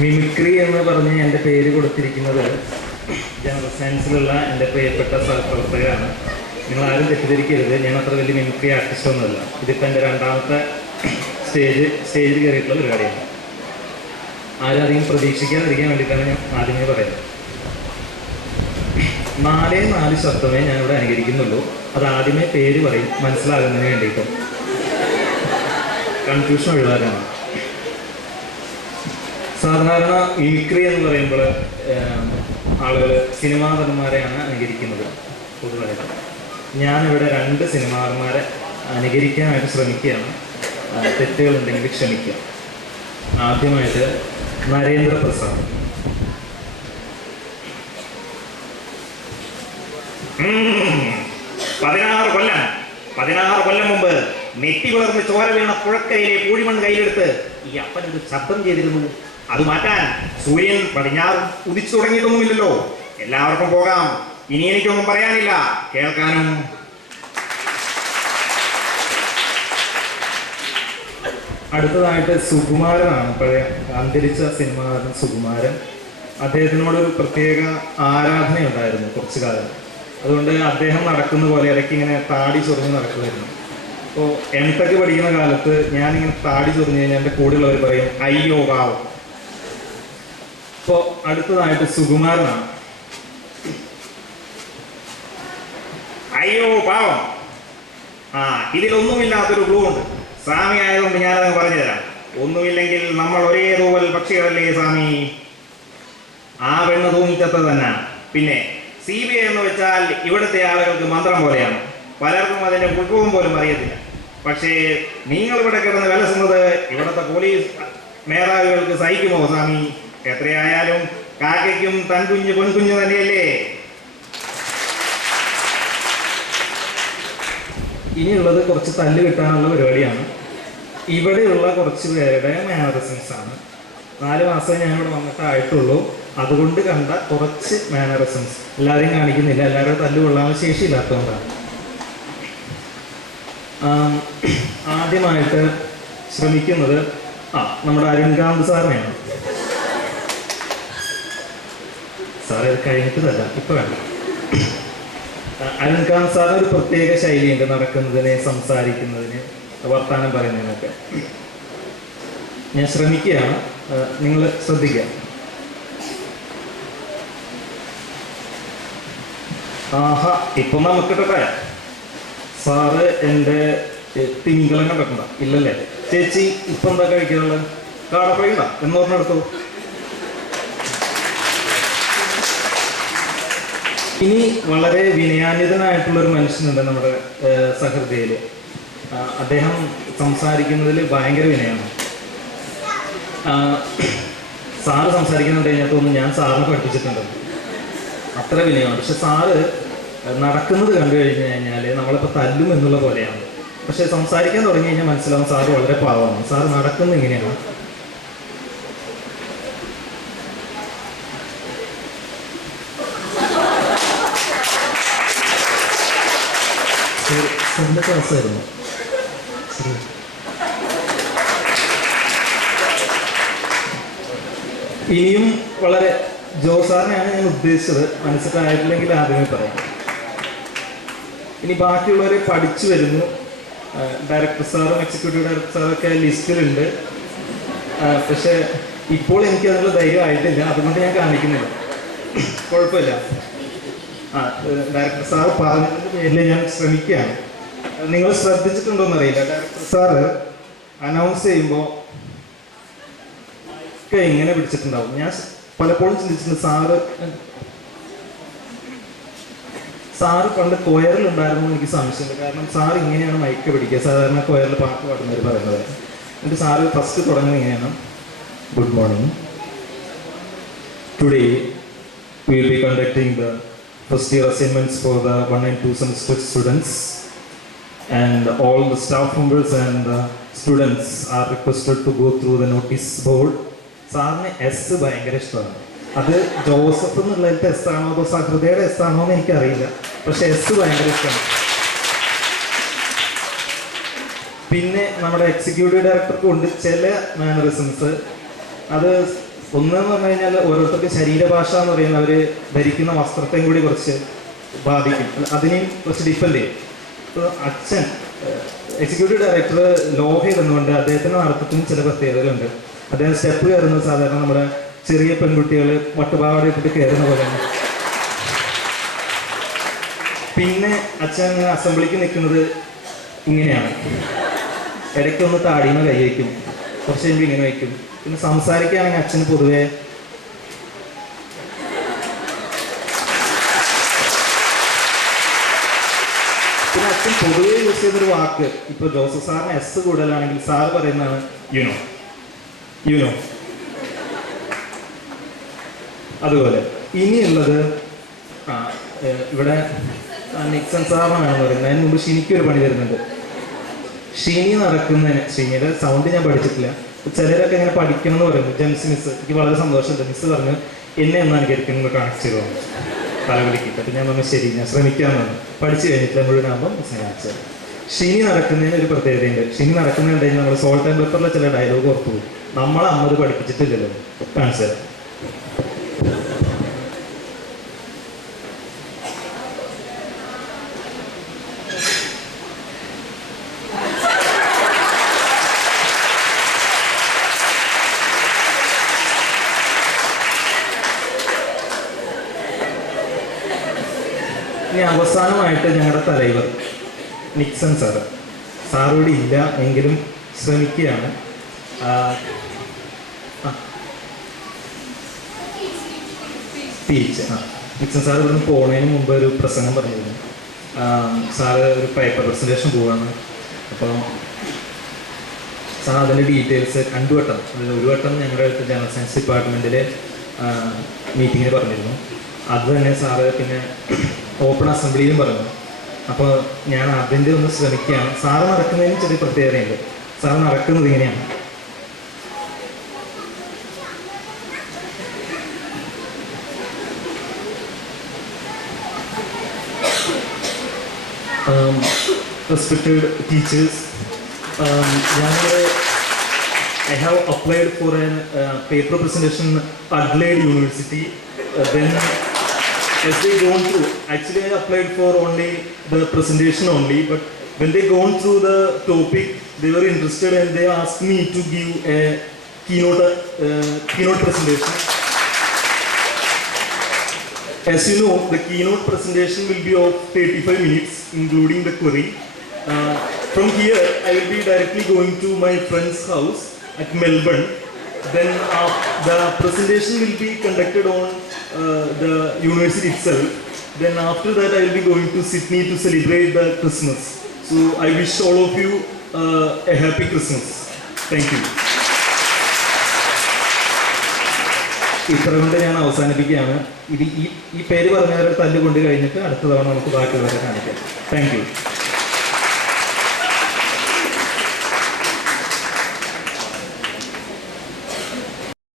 Mimicry എന്ന് പറഞ്ഞ് എൻ്റെ പേര് കൊടുത്തിരിക്കുന്നത് ജനറൽ സയൻസിലുള്ള എൻ്റെ പ്രിയപ്പെട്ട സഹപ്രവർത്തകരാണ്. നിങ്ങളാരും തെറ്റിദ്ധരിക്കരുത്, ഞാൻ അത്ര വലിയ മിമിക്രി ആർട്ടിസ്റ്റൊന്നുമല്ല. ഇതിപ്പോൾ എൻ്റെ രണ്ടാമത്തെ സ്റ്റേജിൽ കയറിയിട്ടുള്ള പരിപാടിയാണ്. ആരും അധികം പ്രതീക്ഷിക്കാതിരിക്കാൻ വേണ്ടിയിട്ടാണ് ഞാൻ ആദ്യമേ പറയുന്നത്. 4 ശബ്ദമേ ഞാനിവിടെ അനുകരിക്കുന്നുള്ളൂ. അത് ആദ്യമേ പേര് പറയും, മനസ്സിലാകുന്നതിന് വേണ്ടിയിട്ടും കൺഫ്യൂഷൻ ഒഴിവാക്കാനാണ്. സാധാരണ മിമിക്രി എന്ന് പറയുമ്പോൾ ആളുകൾ സിനിമാ നടന്മാരെയാണ് അനുകരിക്കുന്നത് പൊതുവായിട്ട്. ഞാനിവിടെ 2 സിനിമാ നടന്മാരെ അനുകരിക്കാനായിട്ട് ശ്രമിക്കുകയാണ്. തെറ്റുകളുണ്ടെങ്കിൽ ക്ഷമിക്കുക. ആദ്യമായിട്ട് നരേന്ദ്രപ്രസാദ്. 16 കൊല്ലം മുമ്പ് നെറ്റി കുളർന്ന് ചോര വീണ പുഴക്കരയിലെ പൂഴിമൺ കയ്യിലെടുത്ത് ഈ അപ്പനൊരു ശബ്ദം ചെയ്തിരുന്നു. അത് മാറ്റാൻ സൂര്യൻ പടിഞ്ഞാറ് ഉദിച്ചു തുടങ്ങിയിട്ടൊന്നുമില്ലല്ലോ. എല്ലാവർക്കും പോകാം. ഇനി എനിക്കൊന്നും പറയാനില്ല, കേൾക്കാനും. അടുത്തതായിട്ട് സുകുമാരനാണ്, പഴയ അന്തരിച്ച സിനിമാ നടൻ സുകുമാരൻ. അദ്ദേഹത്തിനോടൊരു പ്രത്യേക ആരാധനയുണ്ടായിരുന്നു കുറച്ചു കാലം. അതുകൊണ്ട് അദ്ദേഹം നടക്കുന്ന പോലെ ഇടയ്ക്ക് ഇങ്ങനെ താടി ചൊറിഞ്ഞ് നടക്കുമായിരുന്നു. അപ്പോൾ M.Tech പഠിക്കുന്ന കാലത്ത് ഞാനിങ്ങനെ താടി ചൊറിഞ്ഞ് കഴിഞ്ഞാൽ എൻ്റെ കൂടെയുള്ളവർ പറയും അയ്യോ പാവം. ഇപ്പോൾ അടുത്തതായിട്ട് സുകുമാരനാണ്. അയ്യോ പാവം. ഇതിലൊന്നുമില്ലാത്തൊരു ക്ലൂ ഉണ്ട്. സ്വാമി ആയതുകൊണ്ട് ഞാനത് പറഞ്ഞു തരാം. ഒന്നുമില്ലെങ്കിൽ നമ്മൾ ഒരേ തൂവൽ പക്ഷികളല്ലേ സ്വാമി. ആ പെണ്ണ് തൂങ്ങിച്ചത്തത് തന്നെ. പിന്നെ CBI എന്ന് വെച്ചാൽ ഇവിടുത്തെ ആളുകൾക്ക് മന്ത്രം പോലെയാണ്. പലർക്കും അതിൻ്റെ ഉത്ഭവം പോലും അറിയത്തില്ല. പക്ഷേ നിങ്ങൾ ഇവിടെ കിടന്ന് വിലസുന്നത് ഇവിടുത്തെ പോലീസ് മേധാവികൾക്ക് സഹിക്കുമോ സ്വാമി? എത്രയായാലും കാക്കയ്ക്കും തൻകുഞ്ഞ് പെൺകുഞ്ഞ് തന്നെയല്ലേ. ഇനിയുള്ളത് കുറച്ച് തല്ല് കിട്ടാനുള്ള പരിപാടിയാണ്. ഇവിടെയുള്ള കുറച്ച് പേരുടെ മാനറിസംസ് ആണ്. 4 മാസം ഞാനിവിടെ വന്നിട്ടായിട്ടുള്ളൂ. അതുകൊണ്ട് കണ്ട കുറച്ച് മാനറിസംസ് എല്ലാവരെയും കാണിക്കുന്നില്ല. എല്ലാവരും തല്ല് കൊള്ളാൻ ശേഷിയില്ലാത്തതുകൊണ്ടാണ്. ആദ്യമായിട്ട് ശ്രമിക്കുന്നത് നമ്മുടെ അരുൺകാന്ത് സാറിനെയാണ്. സാറ് ഇത് കഴിഞ്ഞിട്ട് തല്ല, ഇപ്പൊ വേണ്ട. അരുൺകാന്ത് സാറിന് ഒരു പ്രത്യേക ശൈലിയുണ്ട് നടക്കുന്നതിന്, സംസാരിക്കുന്നതിന്, വർത്താനം പറയുന്നതിനൊക്കെ. ഞാൻ ശ്രമിക്കുകയാണ്, നിങ്ങൾ ശ്രദ്ധിക്കുക. ആഹാ, ഇപ്പൊ നമുക്കിട്ടെ സാറ് എൻ്റെ തിങ്കളങ്ങ കണ്ടണ്ട ഇല്ലല്ലേ? ചേച്ചി ഇപ്പൊ എന്താ കഴിക്കാനുള്ളത്? കാടപ്പഴയുണ്ട എന്ന് പറഞ്ഞെടുത്തു. ഇനി വളരെ വിനയാന്വിതനായിട്ടുള്ളൊരു മനുഷ്യനുണ്ട് നമ്മുടെ സഹൃദയിൽ. അദ്ദേഹം സംസാരിക്കുന്നതിൽ ഭയങ്കര വിനയമാണ്. സാറ് സംസാരിക്കുന്നുണ്ട് കഴിഞ്ഞാൽ തോന്നുന്നു ഞാൻ സാറിനെ പഠിപ്പിച്ചിട്ടുണ്ട്, അത്ര വിനയമാണ്. പക്ഷെ സാറ് നടക്കുന്നത് കണ്ടു കഴിഞ്ഞു കഴിഞ്ഞാൽ നമ്മളിപ്പോൾ തല്ലും എന്നുള്ള പോലെയാണ്. പക്ഷെ സംസാരിക്കാൻ തുടങ്ങി കഴിഞ്ഞാൽ മനസ്സിലാവും സാറ് വളരെ പാവമാണ്. സാറ് നടക്കുന്നത് ഇങ്ങനെയാണ്. സ്വന്തം ക്ലാസ്സായിരുന്നു. ഇനിയും വളരെ ജോസാറിനെയാണ് ഞാൻ ഉദ്ദേശിച്ചത്. മനസ്സിലായിട്ടില്ലെങ്കിൽ ആദ്യമേ പറയാം. ഇനി ബാക്കിയുള്ളവരെ പഠിച്ചു വരുന്നു. ഡയറക്ടർ സാറും എക്സിക്യൂട്ടീവ് ഡയറക്ടർ സാറൊക്കെ ലിസ്റ്റിലുണ്ട്. പക്ഷെ ഇപ്പോൾ എനിക്ക് അതിനുള്ള ധൈര്യം ആയിട്ടില്ല, അതുകൊണ്ട് ഞാൻ കാണിക്കുന്നില്ല. കുഴപ്പമില്ല. ഡയറക്ടർ സാർ പറഞ്ഞതിൻ്റെ പേരിൽ ഞാൻ ശ്രമിക്കുകയാണ്. നിങ്ങൾ ശ്രദ്ധിച്ചിട്ടുണ്ടോയെന്നറിയില്ല, ഡയറക്ടർ സാറ് അനൗൺസ് ചെയ്യുമ്പോൾ ഒക്കെ ഇങ്ങനെ പിടിച്ചിട്ടുണ്ടാവും. ഞാൻ പലപ്പോഴും ചിന്തിച്ചിട്ടുണ്ട്, സാറ് പണ്ട് കൊയറിലുണ്ടായിരുന്നു എനിക്ക് സംശയമുണ്ട്. കാരണം സാർ ഇങ്ങനെയാണ് മൈക്ക് പിടിക്കുക. സാധാരണ കൊയറിൽ പാട്ട് പാടുന്നവർ പറയുന്നത്. എന്നിട്ട് സാറ് ഫസ്റ്റ് തുടങ്ങുന്നത് ഇങ്ങനെയാണ്: good morning, today we will be conducting the first year assignments for the 1 and 2 semester students, and all the staff members and the students are requested to go through the notice board. സാറിന് S ഭയങ്കര ഇഷ്ടമാണ്. അത് Joseph എന്നുള്ളതിലത്തെ S ആണോ അതോ സഹൃദയുടെ S ആണോ എന്ന് എനിക്കറിയില്ല, പക്ഷെ എസ് ഭയങ്കര ഇഷ്ടമാണ്. പിന്നെ നമ്മുടെ എക്സിക്യൂട്ടീവ് ഡയറക്ടർക്ക് ഉണ്ട് ചില മാനറിസംസ്. അത് ഒന്നെന്ന് പറഞ്ഞു കഴിഞ്ഞാൽ ഓരോരുത്തർക്ക് ശരീരഭാഷ എന്ന് പറയുന്നത് അവർ ധരിക്കുന്ന വസ്ത്രത്തെയും കൂടി കുറച്ച് ബാധിക്കും, അതിനെയും കുറച്ച് ഡിപ്പെൻഡ് ചെയ്യും. ഇപ്പോൾ അച്ഛൻ എക്സിക്യൂട്ടീവ് ഡയറക്ടർ ലോഹയിൽ നിന്നുകൊണ്ട് അദ്ദേഹത്തിൻ്റെ നടത്തത്തിനും ചില പ്രത്യേകതകളുണ്ട്. അദ്ദേഹം സ്റ്റെപ്പ് കയറുന്നത് സാധാരണ നമ്മുടെ ചെറിയ പെൺകുട്ടികൾ വട്ടുപാവാട ഇട്ടിട്ട് കയറുന്ന പോലെയാണ്. പിന്നെ അച്ഛൻ അസംബ്ലിക്ക് നിൽക്കുന്നത് ഇങ്ങനെയാണ്, ഇടയ്ക്കൊന്ന് താടിയുന്ന കൈ വയ്ക്കും, കുറച്ച് കഴിയുമ്പോൾ ഇങ്ങനെ വയ്ക്കും. പിന്നെ സംസാരിക്കുകയാണെങ്കിൽ അച്ഛന് പൊതുവെ പിന്നെ അച്ഛൻ പൊതുവെ യൂസ് ചെയ്തൊരു വാക്ക്, ഇപ്പോൾ ജോസഫ് സാറിന് എസ് കൂടുതലാണെങ്കിൽ സാർ പറയുന്നതാണ് യുനോ യുനോ. അതുപോലെ ഇനിയുള്ളത് ഇവിടെ നിക്സൺ സാറിനാണ് പറയുന്നത്. അതിന് മുമ്പ് ഷിനിക്കൊരു പണി തരുന്നുണ്ട്. ഷിനി നടക്കുന്നതിന്, ഷിനിയുടെ സൗണ്ട് ഞാൻ പഠിച്ചിട്ടില്ല, ചിലരൊക്കെ ഇങ്ങനെ പഠിക്കണം എന്ന് പറയുന്നു. ജെംസ് മിസ്, എനിക്ക് വളരെ സന്തോഷമുണ്ട്. മിസ് പറഞ്ഞു എന്നെ ഒന്നും അനുകരിക്കുന്നു കാണിച്ചു തരുമോ തലവിളിക്കിട്ട്. അപ്പം ഞാൻ പറഞ്ഞു ശരി, ഞാൻ ശ്രമിക്കാമെന്ന് പറഞ്ഞു. പഠിച്ചു കഴിഞ്ഞിട്ട് മുഴുവനാകുമ്പോൾ മിസ്സിനെ കാണിച്ചു തരും. ഷിനി നടക്കുന്നതിന് ഒരു പ്രത്യേകതയുണ്ട്. ഷിനി നടക്കുന്നുണ്ടെങ്കിൽ നമ്മൾ സോൾട്ട് ആൻഡ് പെപ്പറിലെ ചില ഡയലോഗ് ഓർത്തു പോകും. നമ്മളെ അമ്മ അത് പഠിപ്പിച്ചിട്ടില്ലല്ലോ, കാണിച്ചു തരാം. ഇനി അവസാനമായിട്ട് ഞങ്ങളുടെ തലൈവർ നിക്സൺ സാറ്, സാറോട് ഇല്ല എങ്കിലും ശ്രമിക്കുകയാണ്. സ്പീച്ച് നിക്സൺ സാർ ഇവിടുന്ന് പോകുന്നതിന് മുമ്പ് ഒരു പ്രസംഗം പറഞ്ഞിരുന്നു. സാറ് ഒരു പേപ്പർ പ്രസൻറ്റേഷൻ പോവാണ്. അപ്പോൾ സാർ അതിൻ്റെ ഡീറ്റെയിൽസ് 2 വട്ടം, അതായത് ഒരു വട്ടം ഞങ്ങളുടെ അടുത്ത് ജനറൽ സയൻസ് ഡിപ്പാർട്ട്മെൻറ്റിലെ മീറ്റിങ്ങിൽ പറഞ്ഞിരുന്നു. അത് തന്നെ സാറ് പിന്നെ ഓപ്പൺ അസംബ്ലിയിലും പറഞ്ഞു. അപ്പോൾ ഞാൻ അതിൻ്റെ ഒന്ന് ശ്രമിക്കുകയാണ്. സാറ് നടക്കുന്നതിന് ചെറിയ പ്രത്യേകതയുണ്ട്. സാറ് നടക്കുന്നത് ഇങ്ങനെയാണ്. Respected teachers, I have applied for a paper presentation at Adelaide University. Then as they gone through, actually I applied for only the presentation only, but when they gone through the topic, they were interested and they asked me to give a keynote presentation. As you know, the keynote presentation will be of 35 minutes, including the query. From here, I will be directly going to my friend's house at Melbourne. Then the presentation will be conducted on the university itself. Then after that, I will be going to Sydney to celebrate the Christmas. So I wish all of you a happy Christmas. Thank you. ഇത്ര കൊണ്ട് ഞാൻ അവസാനിപ്പിക്കുകയാണ്. ഇത് ഈ പേര് പറഞ്ഞവരുടെ തല്ല് കൊണ്ട് കഴിഞ്ഞിട്ട് അടുത്ത തവണ നമുക്ക് ബാക്കിയുള്ളവരെ കാണിക്കാം. Thank you.